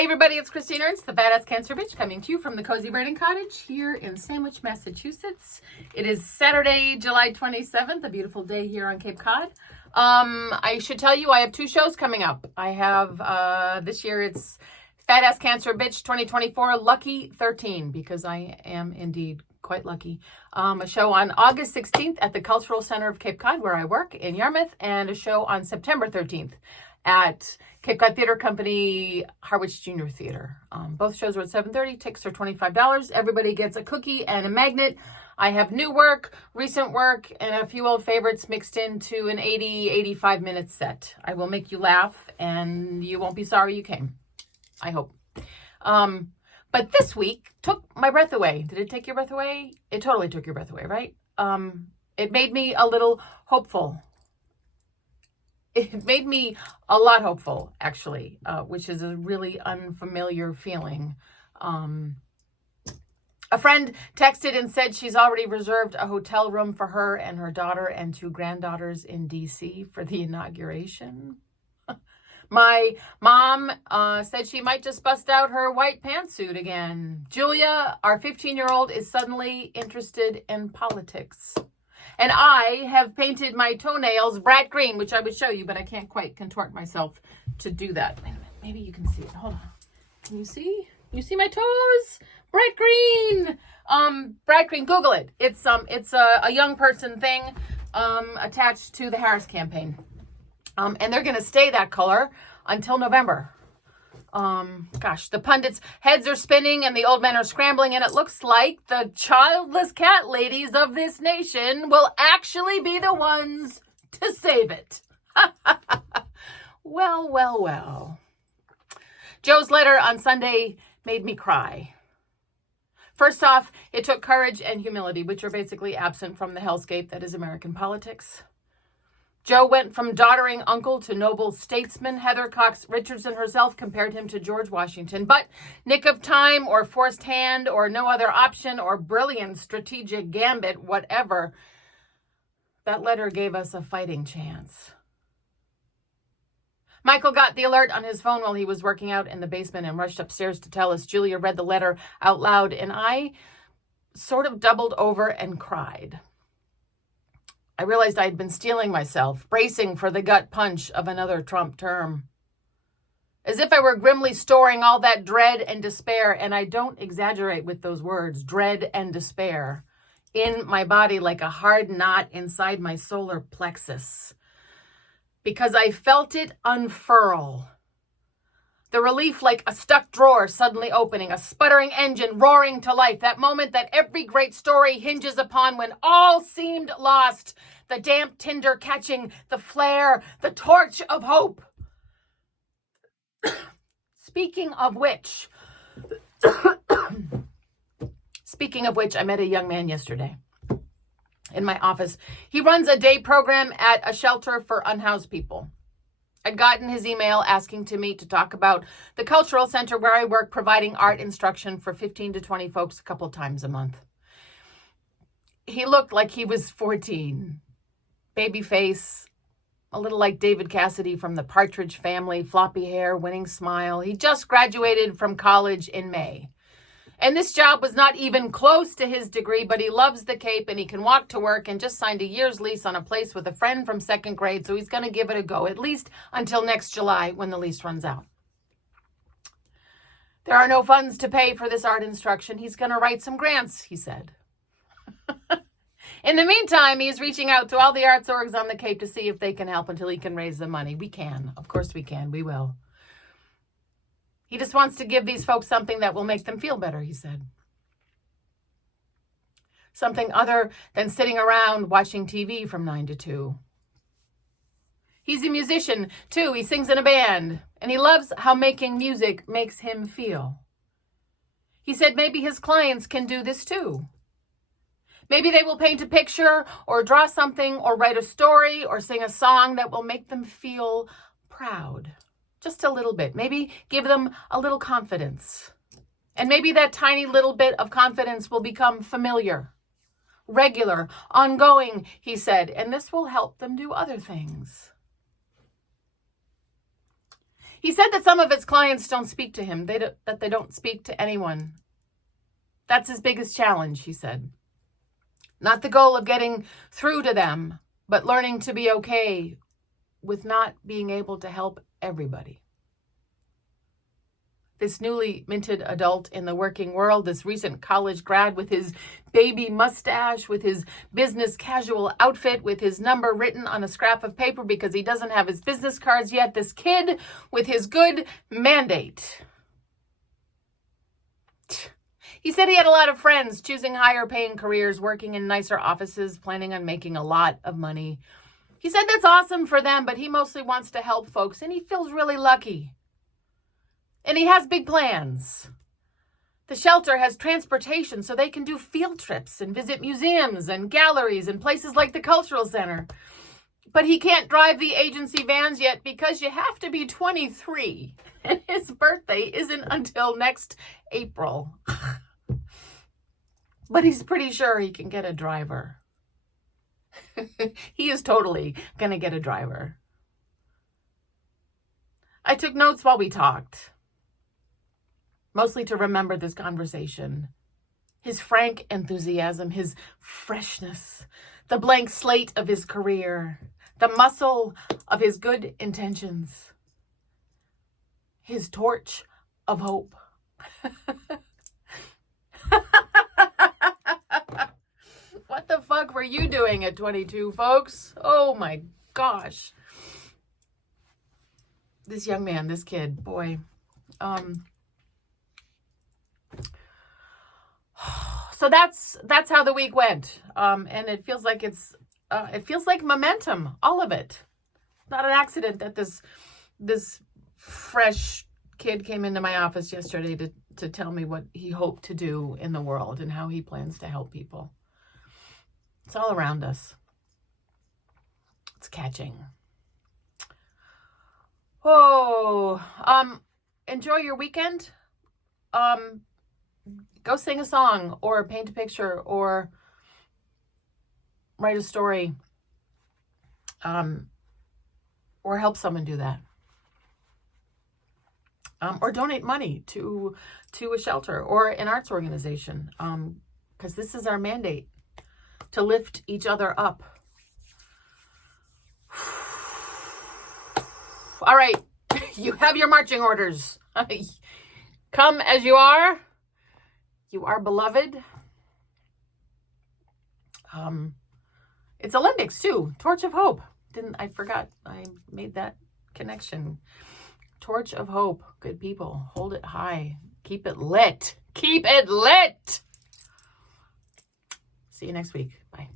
Hey everybody, it's Christine Ernst, the Badass Cancer Bitch, coming to you from the Cozy Birding Cottage here in Sandwich, Massachusetts. It is Saturday, July 27th, a beautiful day here on Cape Cod. I should tell you I have two shows coming up. I have, this year it's Badass Cancer Bitch 2024 Lucky 13, because I am indeed quite lucky. A show on August 16th at the Cultural Center of Cape Cod, where I work in Yarmouth, and a show on September 13th at Cape Cod Theater Company, Harwich Junior Theater. Both shows are at 7:30. Tickets are $25. Everybody gets a cookie and a magnet. I have new work, recent work, and a few old favorites mixed into an 85 minute set. I will make you laugh, and you won't be sorry you came. I hope. But this week took my breath away. Did it take your breath away? It totally took your breath away, right? It made me a little hopeful. It made me a lot hopeful, actually, which is a really unfamiliar feeling. A friend texted and said she's already reserved a hotel room for her and her daughter and two granddaughters in DC for the inauguration. My mom said she might just bust out her white pantsuit again. Julia, our 15-year-old, is suddenly interested in politics. And I have painted my toenails brat green, which I would show you, but I can't quite contort myself to do that. Wait a minute. Maybe you can see it. Hold on. Can you see? You see my toes? Bright green. Bright green. Google it. It's a young person thing attached to the Harris campaign. And they're going to stay that color until November. Gosh, the pundits' heads are spinning and the old men are scrambling, and it looks like the childless cat ladies of this nation will actually be the ones to save it. Well. Joe's letter on Sunday made me cry. First off, it took courage and humility, which are basically absent from the hellscape that is American politics. Joe went from doddering uncle to noble statesman. Heather Cox Richardson herself compared him to George Washington. But nick of time or forced hand or no other option or brilliant strategic gambit, whatever, that letter gave us a fighting chance. Michael got the alert on his phone while he was working out in the basement and rushed upstairs to tell us. Julia read the letter out loud, and I sort of doubled over and cried. I realized I'd been steeling myself, bracing for the gut punch of another Trump term. As if I were grimly storing all that dread and despair, and I don't exaggerate with those words, dread and despair, in my body like a hard knot inside my solar plexus. Because I felt it unfurl. The relief like a stuck drawer suddenly opening, a sputtering engine roaring to life, that moment that every great story hinges upon when all seemed lost, the damp tinder catching, the flare, the torch of hope. Speaking of which, I met a young man yesterday in my office. He runs a day program at a shelter for unhoused people. I'd gotten his email asking to meet to talk about the cultural center where I work, providing art instruction for 15 to 20 folks a couple times a month. He looked like he was 14. Baby face, a little like David Cassidy from the Partridge Family, floppy hair, winning smile. He just graduated from college in May. And this job was not even close to his degree, but he loves the Cape and he can walk to work and just signed a year's lease on a place with a friend from second grade. So he's going to give it a go, at least until next July when the lease runs out. There are no funds to pay for this art instruction. He's going to write some grants, he said. In the meantime, he's reaching out to all the arts orgs on the Cape to see if they can help until he can raise the money. We can. Of course we can. We will. He just wants to give these folks something that will make them feel better, he said. Something other than sitting around watching TV from 9 to 2. He's a musician, too. He sings in a band, and he loves how making music makes him feel. He said maybe his clients can do this, too. Maybe they will paint a picture or draw something or write a story or sing a song that will make them feel proud. Just a little bit. Maybe give them a little confidence. And maybe that tiny little bit of confidence will become familiar, regular, ongoing, he said, and this will help them do other things. He said that some of his clients don't speak to him, that they don't speak to anyone. That's his biggest challenge, he said. Not the goal of getting through to them, but learning to be okay with not being able to help everybody. This newly minted adult in the working world, this recent college grad with his baby mustache, with his business casual outfit, with his number written on a scrap of paper because he doesn't have his business cards yet. This kid with his good mandate. He said he had a lot of friends choosing higher paying careers, working in nicer offices, planning on making a lot of money. He said that's awesome for them, but he mostly wants to help folks, and he feels really lucky. And he has big plans. The shelter has transportation so they can do field trips and visit museums and galleries and places like the Cultural Center. But he can't drive the agency vans yet because you have to be 23. And his birthday isn't until next April. But he's pretty sure he can get a driver. He is totally going to get a driver. I took notes while we talked. Mostly to remember this conversation. His frank enthusiasm, his freshness, the blank slate of his career, the muscle of his good intentions, his torch of hope. What the fuck were you doing at 22, folks? Oh my gosh. This young man, this kid, boy. So that's how the week went. And it feels like it feels like momentum, all of it. Not an accident that this fresh kid came into my office yesterday to tell me what he hoped to do in the world and how he plans to help people. It's all around us. It's catching. Oh, enjoy your weekend. Go sing a song or paint a picture or write a story. Or help someone do that. Or donate money to a shelter or an arts organization. Because this is our mandate, to lift each other up. All right, you have your marching orders. Come as you are. You are beloved. It's Olympics too. Torch of Hope. I forgot. I made that connection. Torch of Hope. Good people. Hold it high. Keep it lit. Keep it lit. See you next week. Bye.